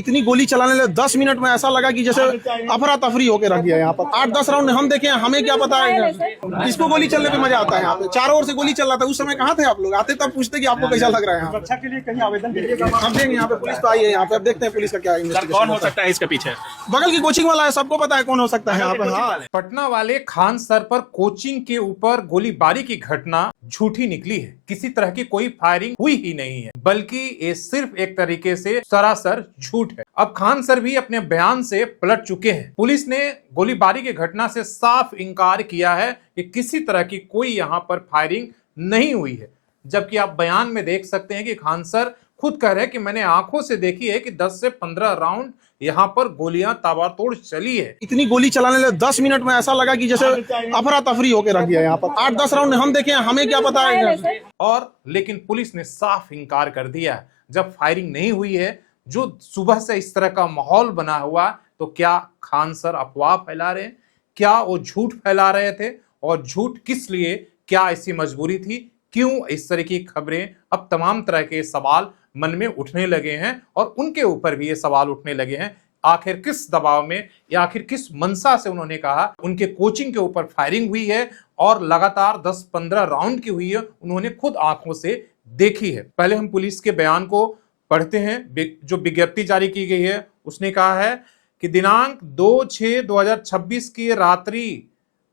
इतनी गोली चलाने लगे 10 मिनट में ऐसा लगा कि जैसे अफरा तफरी होके रख दिया यहाँ पर। 8-10 राउंड हम देखे, हमें क्या पता है किसको गोली चलने पे मजा आता है। यहाँ पे चारों ओर से गोली चल रहा था, उस समय कहाँ थे आप लोग? आते तब पूछते कि आपको कैसा लग रहा है। यहाँ सुरक्षा के लिए कहीं आवेदन दीजिएगा? हम देंगे, यहाँ पे पुलिस तो आई है, यहाँ पे अब देखते हैं पुलिस का क्या कौन हो सकता है इसके पीछे? बगल की कोचिंग वाला है, सबको पता है कौन हो सकता है यहाँ पे। हाँ, पटना वाले खान सर पर कोचिंग के ऊपर गोलीबारी की घटना झूठी निकली है। किसी तरह की कोई फायरिंग हुई ही नहीं है, बल्कि ये सिर्फ एक तरीके से सरासर झूठ है। अब खान सर भी अपने बयान से पलट चुके हैं। पुलिस ने गोलीबारी की घटना से साफ इंकार किया है कि किसी तरह की कोई यहाँ पर फायरिंग नहीं हुई है, जबकि आप बयान में देख सकते हैं कि खान सर खुद कह रहे हैं कि मैंने आंखों से देखी है कि 10 से 15 राउंड यहाँ पर गोलियां ताबड़तोड़ चली है। इतनी गोली चलाने लगे 10 मिनट में ऐसा लगा कि जैसे अफरा तफरी होके रख दिया यहाँ पर। 8-10 राउंड हम देखे, हमें क्या पता है। और लेकिन पुलिस ने साफ इंकार कर दिया, जब फायरिंग नहीं हुई है, जो सुबह से इस तरह का माहौल बना हुआ, तो क्या खान सर अफवाह फैला रहे हैं? क्या वो झूठ फैला रहे थे? और झूठ किस लिए? क्या ऐसी मजबूरी थी? क्यों इस तरह की खबरें? अब तमाम तरह के सवाल मन में उठने लगे हैं और उनके ऊपर भी ये सवाल उठने लगे हैं। आखिर किस दबाव में या आखिर किस मंशा से उन्होंने कहा उनके कोचिंग के ऊपर फायरिंग हुई है और लगातार 10-15 राउंड की हुई है, उन्होंने खुद आंखों से देखी है। पहले हम पुलिस के बयान को पढ़ते हैं। जो विज्ञप्ति जारी की गई है उसने कहा है कि दिनांक 2/6/2026 की रात्रि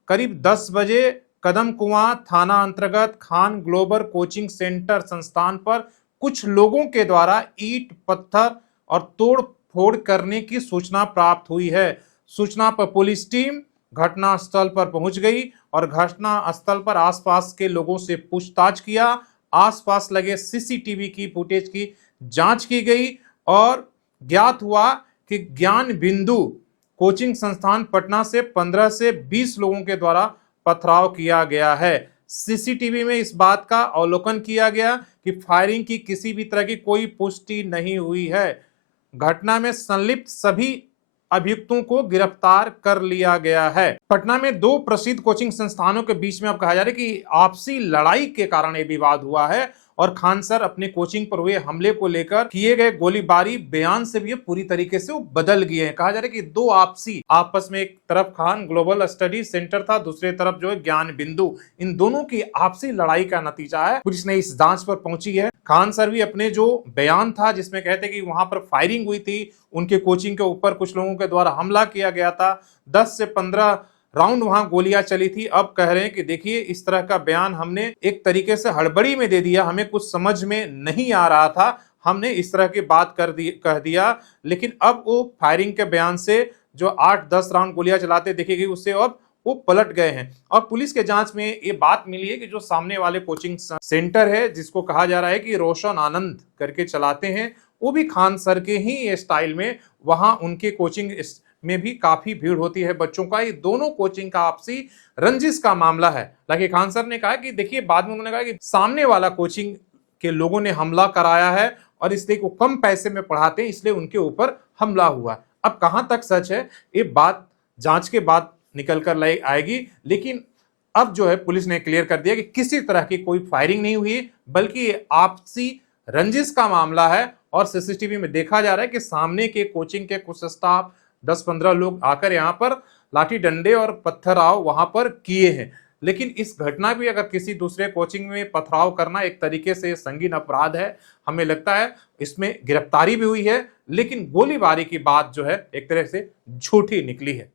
करीब 10 बजे कदम कुआं थाना अंतर्गत खान ग्लोबल कोचिंग सेंटर संस्थान पर कुछ लोगों के द्वारा ईंट पत्थर और तोड़ फोड़ करने की सूचना प्राप्त हुई है। सूचना पर पुलिस टीम घटना स्थल पर पहुंच गई और घटना स्थल पर आसपास के लोगों से पूछताछ किया। आसपास लगे सीसीटीवी की फुटेज की जांच की गई और ज्ञात हुआ कि ज्ञान बिंदु कोचिंग संस्थान पटना से 15 से 20 लोगों के द्वारा पथराव किया गया है। सीसीटीवी में इस बात का अवलोकन किया गया कि फायरिंग की किसी भी तरह की कोई पुष्टि नहीं हुई है। घटना में संलिप्त सभी अभियुक्तों को गिरफ्तार कर लिया गया है। पटना में 2 प्रसिद्ध कोचिंग संस्थानों के बीच में अब कहा जा रहा है कि आपसी लड़ाई के कारण ये विवाद हुआ है और खान सर अपने कोचिंग पर हुए हमले को लेकर किए गए गोलीबारी बयान से भी पूरी तरीके से वो बदल गए हैं। कहा जा रहा है कि 2 आपसी आपस में, एक तरफ खान ग्लोबल स्टडी सेंटर था, दूसरी तरफ जो है ज्ञान बिंदु, इन दोनों की आपसी लड़ाई का नतीजा है। पुलिस ने इस जांच पर पहुंची है। खान सर भी अपने जो बयान था जिसमें कहते कि वहां पर फायरिंग हुई थी, उनके कोचिंग के ऊपर कुछ लोगों के द्वारा हमला किया गया था, 10 से 15 राउंड वहां गोलियां चली थी। अब कह रहे हैं कि देखिए इस तरह का बयान हमने एक तरीके से हड़बड़ी में दे दिया, हमें कुछ समझ में नहीं आ रहा था, हमने इस तरह की बात कह दिया। लेकिन अब वो फायरिंग के बयान से जो 8-10 राउंड गोलियां चलाते देखे गई, उससे अब वो पलट गए हैं। और पुलिस के जांच में ये बात मिली है कि जो सामने वाले कोचिंग सेंटर है, जिसको कहा जा रहा है कि रोशन आनंद करके चलाते हैं, वो भी खान सर के ही स्टाइल में वहां उनके कोचिंग में भी काफी भीड़ होती है बच्चों का। ये दोनों कोचिंग का आपसी रंजिश का मामला है। हालांकि खान सर ने कहा कि देखिए, बाद में उन्होंने कहा कि सामने वाला कोचिंग के लोगों ने हमला कराया है और इसलिए को कम पैसे में पढ़ाते हैं, इसलिए उनके ऊपर हमला हुआ। अब कहां तक सच है ये बात जांच के बाद निकल कर आएगी, लेकिन अब जो है पुलिस ने क्लियर कर दिया कि किसी तरह की कोई फायरिंग नहीं हुई, बल्कि ये आपसी रंजिश का मामला है। और सीसीटीवी में देखा जा रहा है कि सामने के कोचिंग के कुछ स्टाफ 10-15 लोग आकर यहाँ पर लाठी डंडे और पत्थराव वहां पर किए हैं। लेकिन इस घटना भी अगर किसी दूसरे कोचिंग में पथराव करना एक तरीके से संगीन अपराध है। हमें लगता है इसमें गिरफ्तारी भी हुई है, लेकिन गोलीबारी की बात जो है एक तरह से झूठी निकली है।